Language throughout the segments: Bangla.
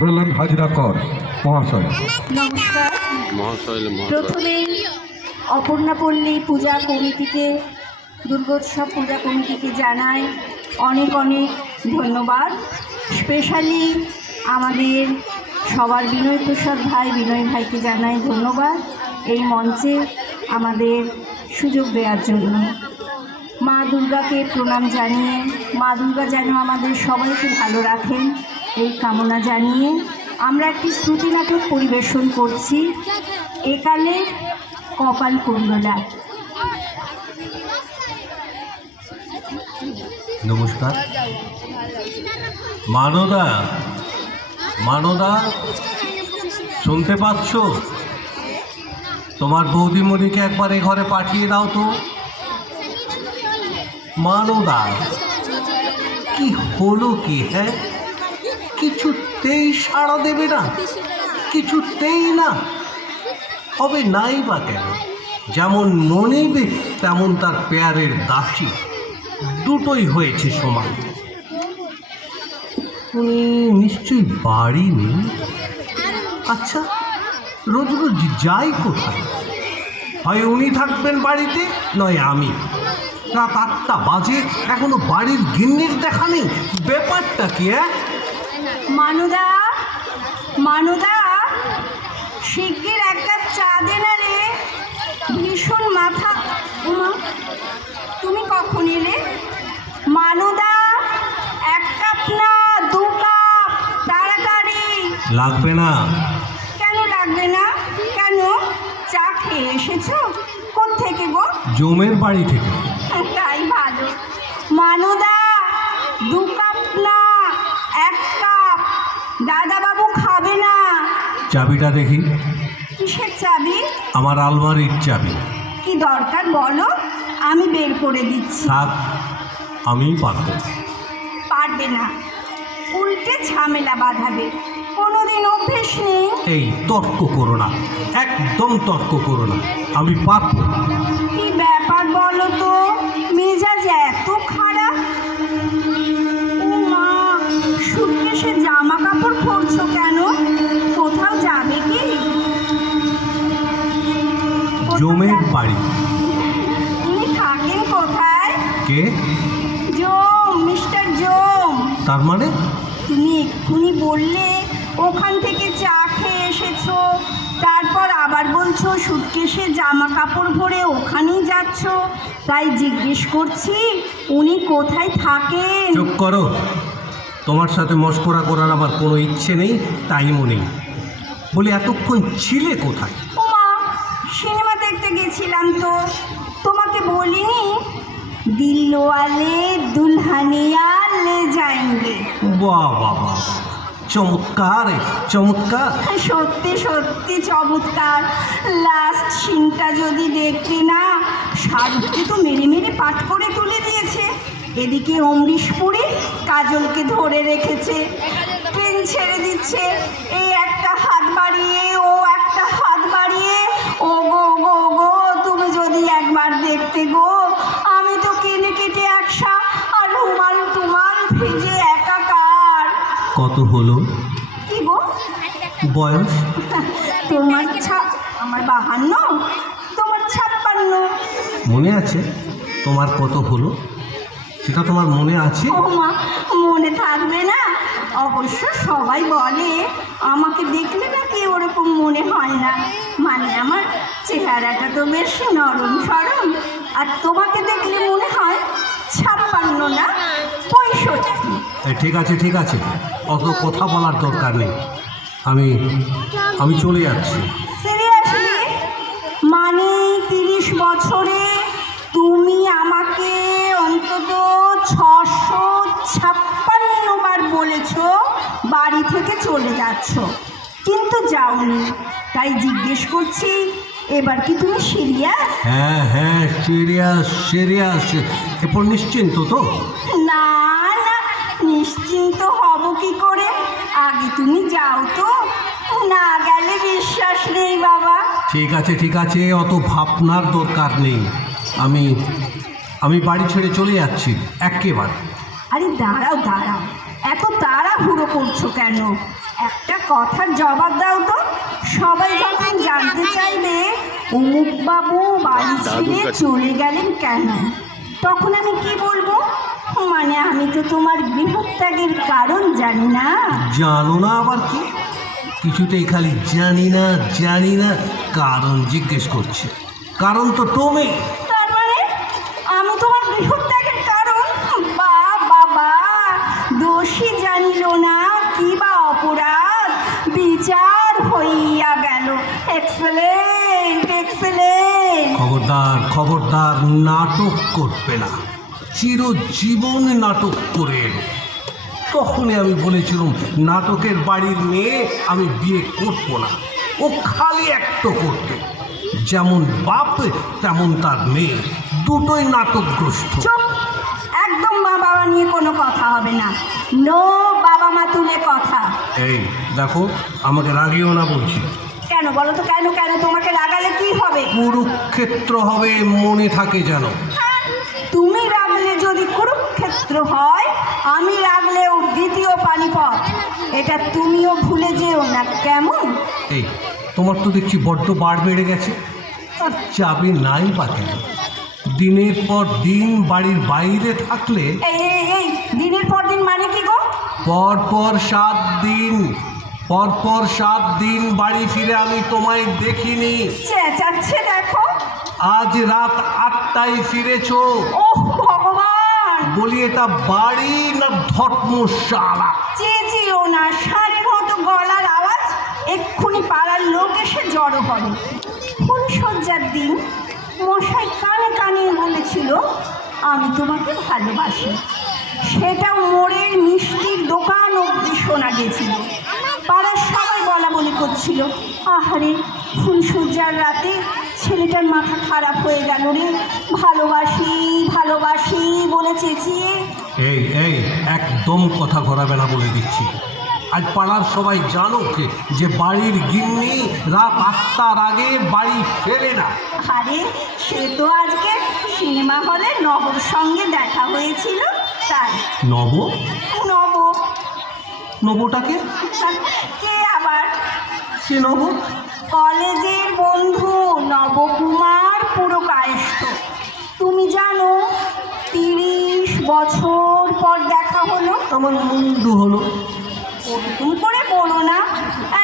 বললেন হাজিরা কর মহাশয়। নমস্কার। প্রথমে অপর্ণাপল্লী পূজা কমিটিকে, দুর্গোৎসব পূজা কমিটিকে জানাই অনেক অনেক ধন্যবাদ। স্পেশালি আমাদের সবার বিনয় প্রসাদ ভাই, বিনয় ভাইকে জানাই ধন্যবাদ এই মঞ্চে আমাদের সুযোগ দেওয়ার জন্য। মা দুর্গাকে প্রণাম জানিয়ে, মা দুর্গা যেন আমাদের সবাইকে ভালো রাখেন এই কামনা জানিয়ে আমরা একটি শ্রুতি নাটক পরিবেশন করছি, একালে কপাল কুণ্ডলা। নমস্কার। মানদা, মানদা শুনতে পাচ্ছ? তোমার বৌদিমণিকে একবার এ ঘরে পাঠিয়ে দাও তো। মানদা, কি হলো কি? হ্যাঁ, কিছুতেই সাড়া দেবে না, কিছুতেই না। হবে নাই বা কেন? যেমন মনিবে তেমন তার পেয়ারের দাসী, দুটোই হয়েছে সমান। উনি নিশ্চয়ই বাড়ি নেই। আচ্ছা, রোজ রোজ যাই কোথায়? হয় উনি থাকবেন বাড়িতে, নয় আমি। রাত 8টা বাজে, এখনো বাড়ির গিন্নির দেখা নেই। ব্যাপারটা কি? মানুদা, মানুদা, শিগগির এক কাপ চা দে না রে, ভীষণ মাথা। উমা, তুমি কখন এলে? মানুদা, এক কাপ না 2 কাপ, তাড়াতাড়ি। লাগবে না। কেন লাগবে না? কেন? চা খেয়ে এসেছো? কোত্থেকে গো? জমের বাড়ি থেকে। তাই ভালো। মানুদা, 2 কাপ না 1 কাপ। দাদাবাবু খাবে না। চাবিটা দেখি। কিসের চাবি? আমার আলমারির চাবি। কি দরকার বলো, আমি বের করে দিচ্ছি। থাক, আমিই পারবো। পারবে না, উল্টে ঝামেলা বাঁধাবে। কোনোদিন অভ্যেস নেই। এই তর্ক করো না, একদম তর্ক করো না। আমি পারবো। কি ব্যাপার বলো তো, মেজাজ এত খারাপ? ও মা, সুটকেসে জামা কাপড় পরছো কেন? কোথাও যাবে কি? জমের বাড়ি। উনি থাকেন কোথায়? কে? জম, মিস্টার জম। তার মানে? তুমি এক্ষুনি বললে ওখান থেকে চা খেয়ে এসেছো, তারপর আবার বলছো সুটকেসে জামা কাপড় ভরে ওখানেই যাচ্ছ। তাই জিজ্ঞেস করছি উনি কোথায় থাকেন। চুপ করো। তোমার সাথে মশকরা করার আমার কোনো ইচ্ছে নেই, টাইমও নেই। বলি, এতক্ষণ ছিলে কোথায়? ওমা, সিনেমা দেখতে গেছিলাম তো, তোমাকে বলিনি? দিলওয়ালে দুলহানিয়া লে যায়েঙ্গে। বাহ বাহ বাহ, চমৎকার চমৎকার। সত্যি সত্যি চমৎকার। লাস্ট সিনটা যদি দেখতে না, শাহরুখকে তো মেরে মেরে পাঠ করে তুলে দিয়েছে। এদিকে অমরিশ পুরী কাজলকে ধরে রেখেছে, ট্রেন ছেড়ে দিচ্ছে। এই একটা হাত বাড়িয়ে, ও একটা হাত বাড়িয়ে। ও গো গো গো, তুমি যদি একবার দেখতে গো, আমি তো কেটে কেটে একসা আর রুমাল টুমাল ভিজে একাকার। কত হলো কি গো বয়স? তোমার আমার 52, তোমার 56। মনে আছে তোমার কত হলো? সেটা তোমার মনে আছে? ও মা, মনে থাকবে না? অবশ্য সবাই বলে আমাকে দেখলে নাকি ওরকম মনে হয় না। মানে আমার চেহারাটা তো বেশ নরম সরম, আর তোমাকে দেখলে মনে হয় 56 না 65। ঠিক আছে ঠিক আছে, অত কথা বলার দরকার নেই। আমি চলে যাচ্ছি। সিরিয়াসলি? মানে 30 বছরে তুমি আমাকে অন্তত 656 বার বলেছ বাড়ি থেকে চলে যাচ্ছ, কিন্তু যাওনি। তাই জিজ্ঞেস করছি, এবার কি তুমি সিরিয়াস? হ্যাঁ হ্যাঁ, সিরিয়াস সিরিয়াস। এরপর নিশ্চিন্ত তো? না না, নিশ্চিন্ত হব কি করে? আগে তুমি যাও তো, না গেলে বিশ্বাস নেই বাবা। ঠিক আছে ঠিক আছে, অত ভাবনার দরকার নেই। আমি বাড়ি ছেড়ে চলে যাচ্ছি একেবারে। আরে দাঁড়াও দাঁড়াও, এত তাড়াহুড়ো করছো কেন? একটা কথার জবাব দাও তো। সবাই যখন জানতে চাইবে অমুক বাবু বাড়ি ছেড়ে চলে গেলেন কেন, তখন আমি কি বলবো? মানে আমি তো তোমার গৃহত্যাগের কারণ জানি না। জানো না আবার কি? কিছুতেই খালি জানি না জানি না কারণ জিজ্ঞেস করছে। কারণ তো তুমি। তার মানে আমি তোমার গৃহত্যাগের কারণ? বা বাবা, দোষী জানিল না কি বা অপরাধ, বিচার হইয়া গেল। Excellent excellent. খবরদার খবরদার, নাটক করবে না। চিরজীবন নাটক করে এলো। তখনই আমি বলেছিলাম নাটকের বাড়ির মেয়ে আমি বিয়ে করবো না। ও খালি একটা করবে, যেমন বাপ তেমন তার মেয়ে, দুটোই নাটকগ্রস্ত। চুপ! একদম মা বাবা নিয়ে কোনো কথা হবে না। নো বাবা মা তুলে কথা। এই দেখো, আমাকে রাগিও না বলছি। কেন বলো তো, কেন কেন? তোমাকে রাগালে কি হবে? কুরুক্ষেত্র হবে, মনে থাকে যেন। তুমি রাগলে যদি কুরুক্ষেত্র হয়, আমি রাগলেও দ্বিতীয় পানিপথ। এটা তুমিও ভুলে যেও না, কেমন? এই তোমার তো দেখছি বড্ড বার বেড়ে গেছে। আর চাবি নাই বা কেন? দিনের পর দিন বাড়ির বাইরে থাকলে। এই দিনের পর দিন মানে কি গো? পরপর 7 দিন, পরপর 7 দিন বাড়ি ফিরে আমি তোমায় দেখিনি। চেঁচাচ্ছে দেখো। আজ রাত 8টায় ফিরেছো। ওহ ভগবান! বলি এটা বাড়ি না ধর্মশালা? চেঁচিও না, ষাঁড়ের মতো গলার আওয়াজ। এক্ষুনি পাড়ার লোক এসে জড়ো হবে। ফুলসজ্জার দিন মশাই কানে কানে বলেছিল আমি তোমাকে ভালোবাসি। সেটাও মোড়ের মিষ্টির দোকান অব্দি শোনা গেছিল। পাড়ার সবাই বলা বলি করছিল, আহারে ফুলসজ্জার রাতে ছেলেটার মাথা খারাপ হয়ে গেল রে, ভালোবাসি ভালোবাসি বলে চেঁচিয়ে। এই একদম কথা ঘোরাবে না বলে দিচ্ছি। আজ পাড়ার সবাই জানো যে বাড়ির গিন্নি রাত 8টার আগে বাড়ি ফেরে না। আরে সে তো আজকে সিনেমা হলে নবর সঙ্গে দেখা হয়েছিল, তাই। নব? নব? নবটাকে? কে আবার? সে নব? কলেজের বন্ধু নবকুমার পুরকায়স্থ। তুমি জানো 30 বছর পর দেখা হলো। আমার বন্ধু হলো। ওরকম করে বলো না,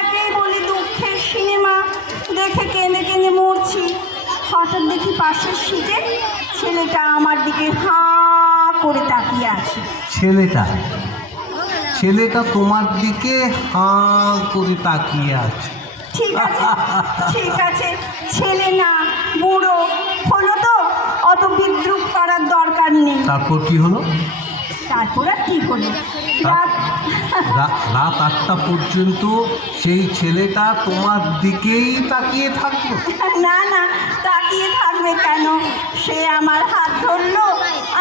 একেই বলি দুঃখের সিনেমা দেখে কেঁদে কেঁদে মরছি। হঠাৎ দেখি পাশের সিটে ছেলেটা আমার দিকে হাঁ করে তাকিয়ে আছে। ছেলেটা তোমার দিকে হাঁ করে তাকিয়ে আছে? ঠিক আছে ঠিক আছে, ছেলে না বুড়ো হলো তো, অত বিদ্রুপ করার দরকার নেই। তারপর কি হলো? তারপর আর কি হলো? রাত রাত 8টা পর্যন্ত সেই ছেলেটা তোমার দিকেই তাকিয়ে থাকলো? না না, তাকিয়ে থাকবে কেন? সে আমার হাত ধরলো,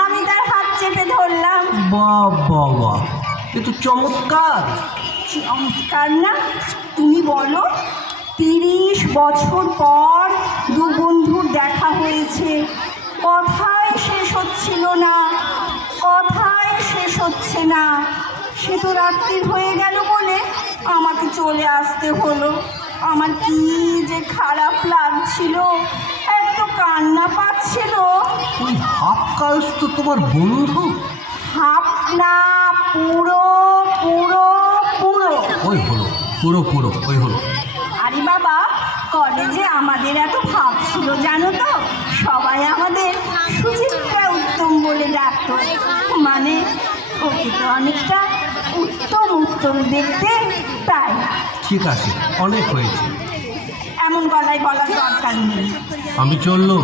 আমি তার হাত চেপে ধরলাম। বাবা, এ তো চমৎকার। চমৎকার না? তুমি বলো, 30 বছর পর দু বন্ধুর দেখা হয়েছে, কথাই শেষ হচ্ছিল না, কথাই শেষ হচ্ছে না। সে তো রাত্রি হয়ে গেল বলে আমাকে চলে আসতে হলো। আমার কি যে খারাপ লাগছিল, এত কান্না পাচ্ছিল। ওই হাফ কায়স্থ তোমার বন্ধু? হাফ না, পুরো পুরো পুরো। ওই হলো, পুরো ওই হলো। আরে বাবা, কলেজে আমাদের এত ভাব ছিল জানো তো, সবাই আমাদের সুচিত্রা উত্তম বলে ডাকতো। মানে ওকে তো অনেকটা উত্তম দেখতে, তাই। ঠিক আছে, অনেক হয়েছে। এমন গলায় বলার দরকার নেই। আমি চললুম।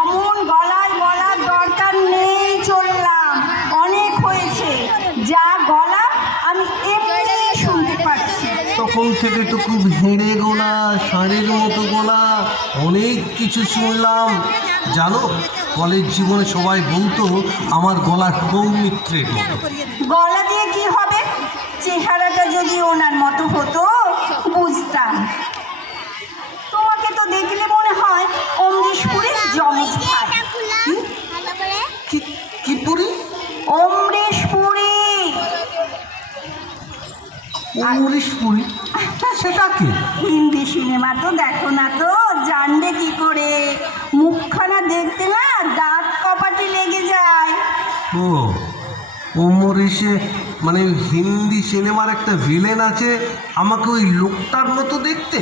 অমন গলায় বলার দরকার নেই, চললাম। অনেক হয়েছে, যা গলা আমি এমনি শুনতে পাচ্ছি। তখন থেকে তো খুব হেঁড়ে গলা, ষাঁড়ের মতো গলা, অনেক কিছু শুনলাম। জানো, কলেজ জীবনে সবাই বলতো আমার গলা সৌমিত্রের মতো। গলা দিয়ে কি হবে? চেহারাটা যদি ওনার মতো হতো বুঝতাম। তোমাকে তো দেখলে মনে হয় অমরেশপুরের জমজ ভাই। কি পুরি? অমরেশপুরি। অমরিশ পুরী সেটা কি? হিন্দি সিনেমা তো দেখো না তো, জানবে কি করে? মুখখানা দেখতে না দাঁত কপাটি লেগে যায়। ও অমরিশে মানে হিন্দি সিনেমার একটা ভিলেন আছে, আমাকে ওই লোকটার মতো দেখতে।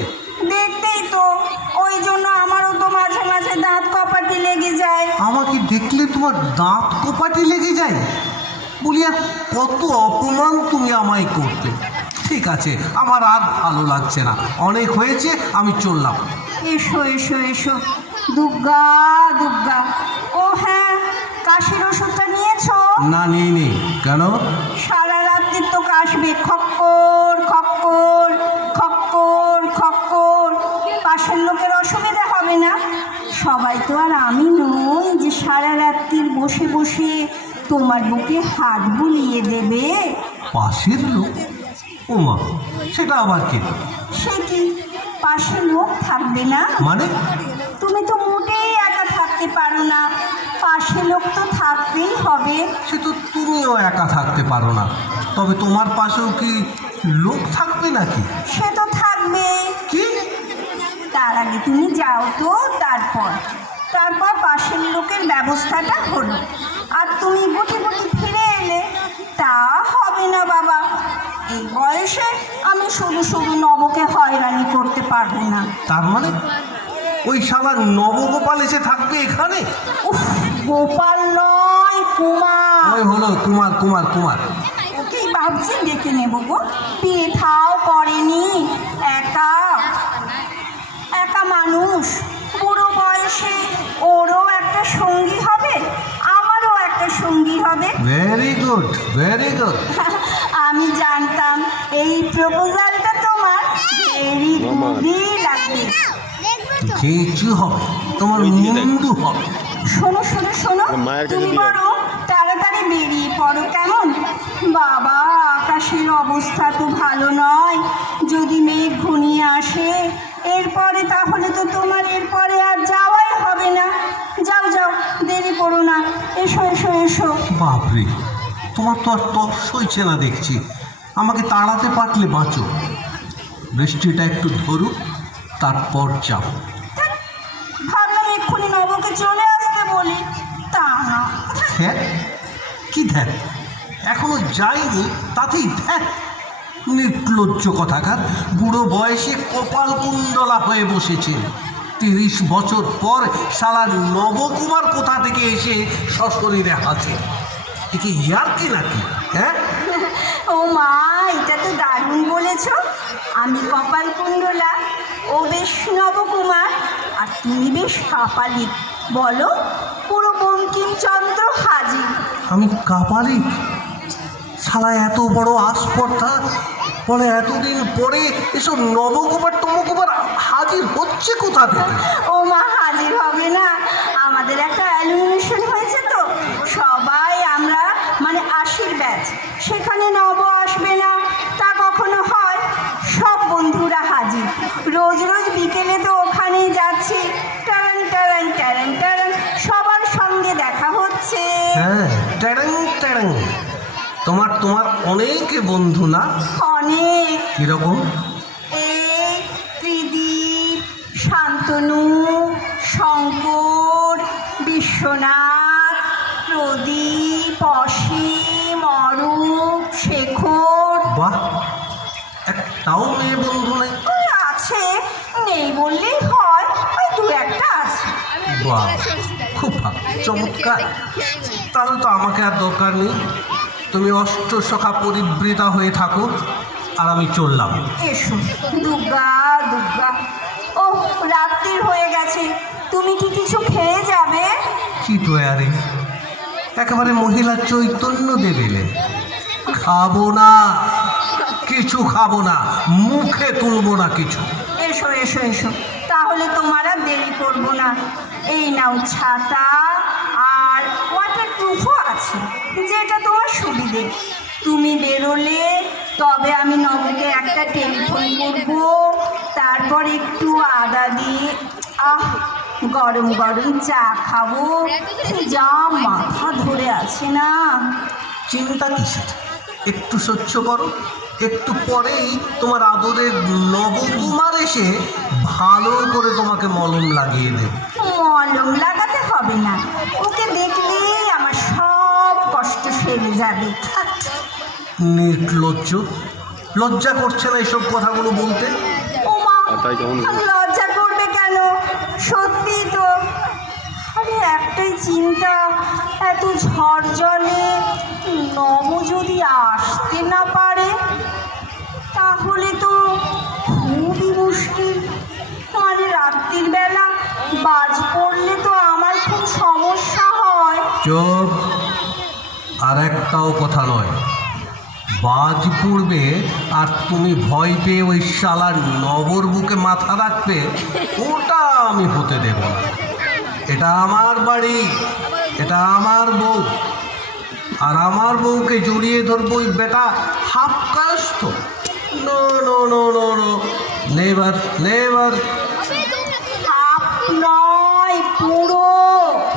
দেখতেই তো, ওই জন্য আমারও তো মাঝে মাঝে দাঁত কপাটি লেগে যায়। আমাকে দেখলে তোমার দাঁত কোপাটি লেগে যায়? বলি আর কত অপমান তুমি আমায় করতে। ঠিক আছে, আমার আর ভালো লাগছে না, অনেক হয়েছে, আমি চললাম। এসো এসো এসো, দুর্গা দুর্গা। ও হ্যাঁ, কাশির ওষুধটা নিয়েছো? না, নিয়ে নেই। কেন? সারা রাত্রি তো কাশবে, খক্কর খক্কর খক্কর খক্কর। পাশের লোকের অসুবিধা হবে না? সবাই তো আর আমি নই যে সারা রাত্রি বসে বসে তোমার বুকে হাত বুলিয়ে দেবে। পাশের লোক? ওমা, সেটা আবার কি? সে কি, পাশে লোক থাকবে না? মানে? তুমি তো মোটেই একা থাকতে পারো না, পাশে লোক তো থাকতেই হবে। সে তো তুমিও একা থাকতে পারো না, তবে তোমার পাশেও কি লোক থাকবে নাকি? সে তো থাকবে। কি? তার আগে তুমি যাও তো, তারপর পাশের লোকের ব্যবস্থাটা হলো, আর তুমি গুটি গুটি ফিরে এলে। তা হবে না বাবা, এই বয়সে আমি শুধু শুধু নবকে হয়রানি করতে পারবো না। তার মানে ওই শালা নবগোপাল এসে থাকবে এখানে? উফ, গোপাল নয়, কুমার। ওই হলো কুমার কুমার কুমার। ওকেই ভাবছি ডেকে নেবো গো। বিয়ে থাও করেনি, একা একা মানুষ, বুড়ো বয়সে ওরও একটা সঙ্গী হবে, আমারও একটা সঙ্গী হবে। Very good, very good. আমি জানতাম এই প্রপোজালটা তোমার ভেরি গুডই লাগবে। কিছু হবে, তোমার মুন্ডু হবে। শোনো শোনো শোনো, তুমি বরং তাড়াতাড়ি বেরিয়ে পড়ো, কেমন? বাবা, আকাশের অবস্থা তো ভালো নয়, যদি মেঘ ঘনিয়ে আসে এরপরে, তাহলে তো তোমার এরপরে আর যাওয়াই হবে না। যাও যাও, দেরি করো না, এসো এসো এসো। বাপরে, তোমার তো আর তর্স হয়েছে না দেখছি। আমাকে তাড়াতে পারলে বাঁচো, বৃষ্টিটা একটু ধরুক, তারপর যাও। ভাবলাম এক্ষুনি নবকে চলে আসতে বলি, তা না। ধ্যান? কি ধ্যান? এখনো যাইনি তাতেই ধ্যান? নির্লজ্জ কথাকার, বুড়ো বয়সে কপাল কুণ্ডলা হয়ে বসেছে। 30 বছর পর শালা নবকুমার কোথা থেকে এসে সশরীরে হাতে। একে ইয়ার কি নাকি? হ্যাঁ? ও মা, এটা তো দারুণ বলেছ। আমি কপাল কুণ্ডলা, ও বেশ নবকুমার, আর তুমি বেশ কাপালিক। বলো, পুরো বঙ্কিমচন্দ্র হাজির। আমি কাপালি? শালা এত বড় আস্পর্ধা, বলে এতদিন পরে এসব নবকুমার টমকুমার হাজির হচ্ছে কোথা থেকে? ও মা, হাজির হবে না? আমাদের একটা অ্যালুমিনেশন হয়েছে তো, সবাই আমরা মানে 80 ব্যাচ, সেখানে নব আসবে না তা কখনো হয়? সব বন্ধুরা হাজির, রোজ রোজ বিকেলে তো ওখানেই যাচ্ছি, টারান টারান টারান টারান, সবার সঙ্গে দেখা হচ্ছে। হ্যাঁ, ট্যাড়াং ট্যাড়াং। তোমার অনেক বন্ধু না? অনেক। কিরকম? এই ত্রিদীপ, শান্তনু, শঙ্কর, বিশ্বনাথ, প্রদীপ, অসীম, অরূপ, শেখর। বাহ, একটাও মেয়ে বন্ধু নেই? ওই আছে, নেই বললেই হয়, ওই দু একটা আছে। বাহ, খুব ভালো, চমৎকার। তাহলে তো আমাকে আর দরকার নেই। তুমি অষ্টসখা পরিবৃতা হয়ে থাকো, আর আমি চললাম। এসো, দুর্গা দুর্গা। ও, রাত্রির হয়ে গেছে, তুমি কি কিছু খেয়ে যাবে? কি তৈয়ারি, একেবারে মহিলা চৈতন্য দেবেলে। খাবো না, কিছু খাবো না, মুখে তুলবো না কিছু। এসো এসো এসো, তাহলে তোমার আর দেরি করবো না। এই নাও ছাতা, আর ওয়াটার প্রুফও আছে, যেটা তোমার সুবিধে। তুমি বেরোলে তবে আমি নবকে একটা টেলিফোন করবো, তারপর একটু আদা দিয়ে গরম গরম চা খাবো। যা মাথা ধরে আছে না। চিন্তা কিসের, একটু সহ্য করো, একটু পরেই তোমার আদরের নবকুমার এসে ভালো করে তোমাকে মলম লাগিয়ে দেবে। মলম লাগাতে হবে না, ওকে দেখলেই আমার সব কষ্ট সেরে যাবে। নির্লজ্জ, লজ্জা করছে না এসব কথাগুলো বলতে? ওমা, লজ্জা করবে কেন? সত্যি তো। আরে একটাই চিন্তা, এত ঝড় জলে নম যদি আসতে না পারে তাহলে তো খুবই মুশকিল। মানে রাত্রির বেলা বাজ পড়লে তো আমার খুব সমস্যা হয়। চুপ, আর একটাও কথা নয়। বাজ পড়বে আর তুমি ভয় পেয়ে ওই শালার নবর বুকে মাথা রাখবে, ওটা আমি হতে দেব না। এটা আমার বাড়ি, এটা আমার বউ, আর আমার বউকে জড়িয়ে ধরবো ওই বেটা half caste. No no no no no, never never. Half নয়, পুরো।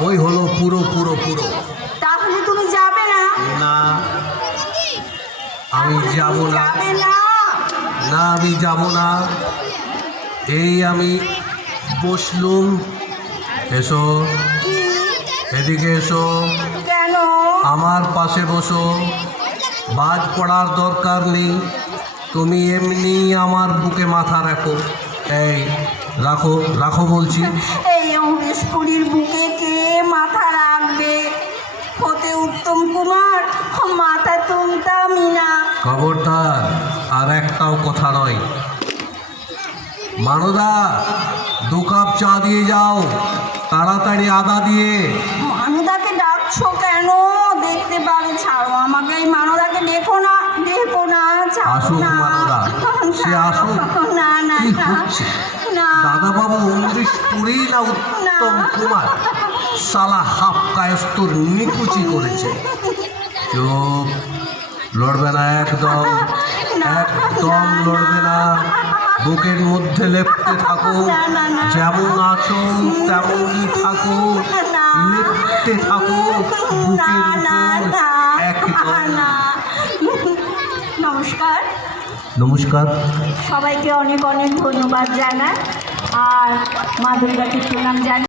ওই হলো পুরো পুরো পুরো। তাহলে তুমি যাবে না? না, আমি যাব না। যাবে না? না, আমি যাব না। এই আমি বসলুম। এসো, কি? এদিকে এসো, কেন? আমার পাশে বসো। বাজ পড়ার দরকার নেই, তুমি এমনি আমার বুকে মাথা রাখো। এই রাখো, রাখো বলছি। এই অমরেশপুরীর বুকে কে মাথা রাখবে? হতে উত্তম কুমার মাথা তুলতামই না। খবরদার, আর একটাও কথা নয়। মানদা, 2 কাপ চা দিয়ে যাও, তাড়াতাড়ি আদা দিয়ে। মানদাকে ডাকছো কেন? দেখতে পাবে, ছাড়ো আমাকে। এই মানদাকে দেখো না, দেখো না, ছাড়ো আসুক না। মানদা, সে আসুক। না না কি না, হচ্ছে? না। দাদাবাবু অমরেশপুরী না উত্তম কুমার? শালা হাফ কায়স্তর নিকুচি করেছে। চুপ, লড়বে না একদম, একদম লড়বে না। বুকের মধ্যে লেপ্টে থাকো, যেমন আছো তেমনই থাকো, লেপ্টে থাকো বুকের উপর একদম। নমস্কার। নমস্কার। সবাইকে অনেক অনেক ধন্যবাদ জানাই, আর মা দুর্গাকে প্রণাম জানাই।